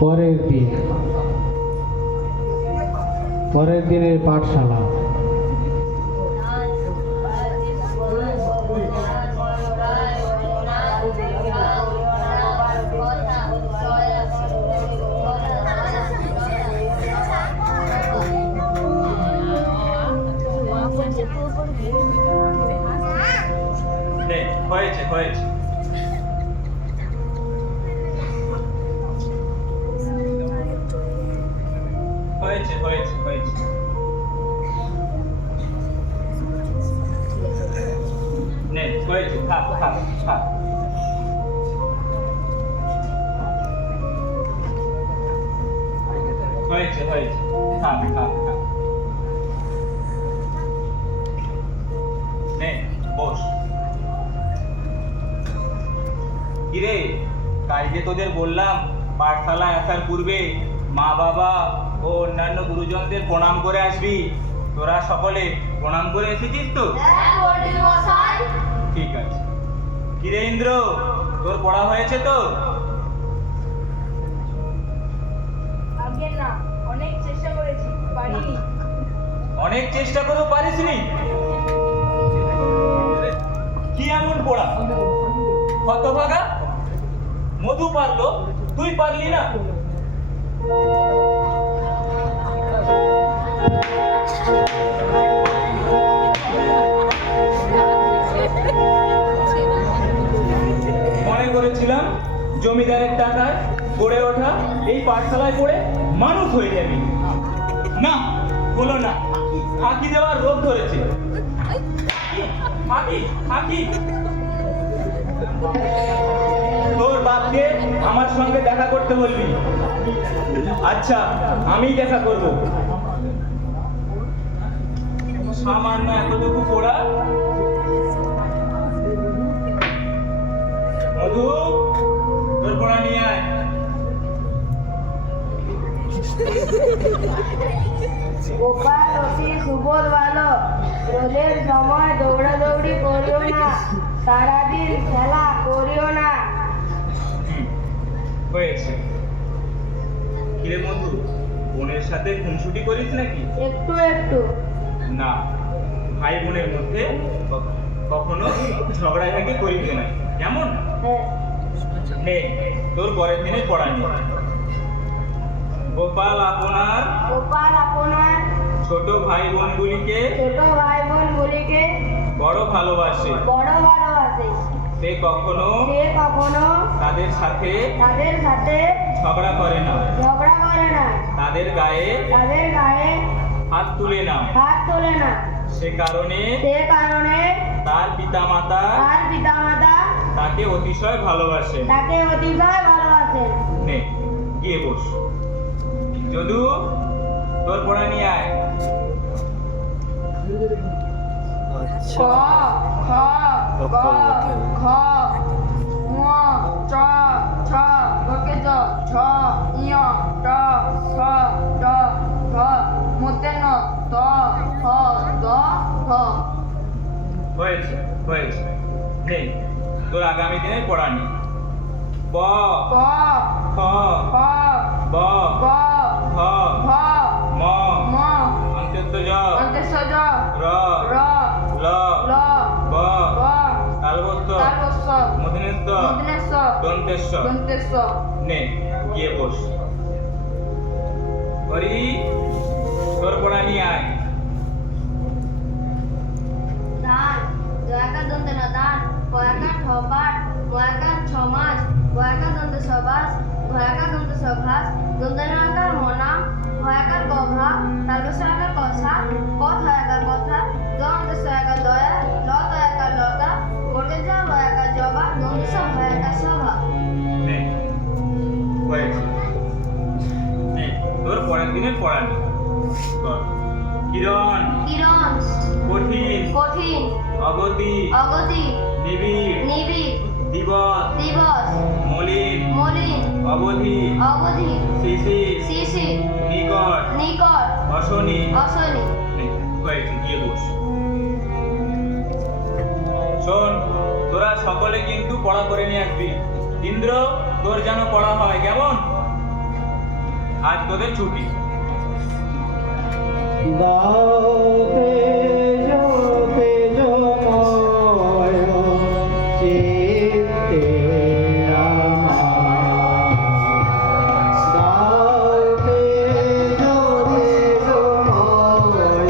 পরের দিনের পাঠশালা। হয়েছে হয়েছে হয়েছে হয়েছে হয়েছে নে হয়েছে থাক থাক থাক হয়েছে হয়েছে থাক থাক থাক নে বস। কিরে, কাল যে তোদের বললাম পাঠশালায় আসার পূর্বে মা বাবা ও অন্যান্য গুরুজনদের প্রণাম করে আসবি, তোরা সকলে প্রণাম করে এসেছিস তো? ঠিক আছে। কিরে ইন্দ্র, তোর পড়া হয়েছে তো? আগে না, অনেক চেষ্টা করেছি, পারিনি। অনেক চেষ্টা করেও পারিসনি? কি এমন পড়া? হতভাগা, মধু পারলো, তুই পারলি না? মনে করেছিলাম জমিদারের টাকায় গড়ে ওঠা এই পাঠশালায় পড়ে মানুষ হয়ে যাবি। না, হলো না। ফাঁকি দেওয়ার রোগ ধরেছে। ফাঁকি ফাঁকি। তোর বাপকে আমার সঙ্গে দেখা করতে বলবি। আচ্ছা, আমি দেখা করব। সামান্য এতটুকু পড়া। মধু, তোর পড়া নিয়ে আয়। গোপাল অতি সুবোধ বালক, রোদের সময় দৌড়াদৌড়ি করিও না, সারাদিন খেলা করিও না। হয়েছে। কিরে মধু, বোনের সাথে খুনসুটি করিস নাকি? একটু একটু। না, ভাই বোনের মধ্যে কখনো ঝগড়াঝাটি করিবে না, কেমন? নে, তোর পরের দিনে পড়া নিয়ে। গোপাল আপনার ছোট ভাই বোনগুলিকে বড় ভালোবাসে। সে কখনো তাদের সাথে ঝগড়া করে না। তাদের গায়ে হাত তুলে না। সে কারণে তার পিতামাতা তাকে অতিশয় ভালোবাসে। নে, গিয়ে বস। যদু, তোর পড়া নিয়ে আয়। ছ, খ, গ, ঘ, ঙ, চ, ছ, জ, ঝ, ঞ, ট, ছ, ট, ঢ, মূর্ধন্য, ত, থ, দ, ভ। হয়েছে হয়েছে। নে, তোর আগামী দিনের পড়া নিয়ে। প, প, খ, খ, ব, ব, ভ, ভ, ম, ম, অন্ত্যেশ্ব জ, অন্ত্যেশ্ব জ, র, র, ল, ল, ব, ব, তালবস্য, তালবস্য, মূর্ধন্যস্থ, মূর্ধন্যস্থ, দন্তেশ্ব। দন্তেশ্ব। নে, গিয়ে বস। হরি, তোর পড়া নিয়ে আয়। দান, দয়াকার দন্তে না দান, কয়াকার ঠপাট, কয়াকার ছমাস, কয়াকার দন্তে সবাস, ভয়াকার দন্তে সভাস, দন্তে নয়াকার মনা, ভয়াকার গভা, তালবস্যাকার কথা, কথ হয়াকার কথা, দন্তে সয়াকার দয়া, ল তয়াকার লতা, গোটে যা ভয়াকার জবা, দন্তে সব ভয়াকার সভা। নে, হয়েছে। নে, তোর পরের দিনের পড়া নিয়ে। কর। কিরণ, কিরণ, কঠিন, কঠিন, অগতি, অগতি, নিবিড়, নিবিড়, দিবস, দিবস, মলিন, মলিন, অবধি, অবধি, শিশির, শিশির, নিকট, নিকট, অশনি। অশনি। নে, হয়েছে, গিয়ে বস। শোন, তোরা সকলে কিন্তু পড়া করে নিয়ে আসবি। ইন্দ্র, তোর যেন পড়া হয়, কেমন? আজ তোদের ছুটি। দাও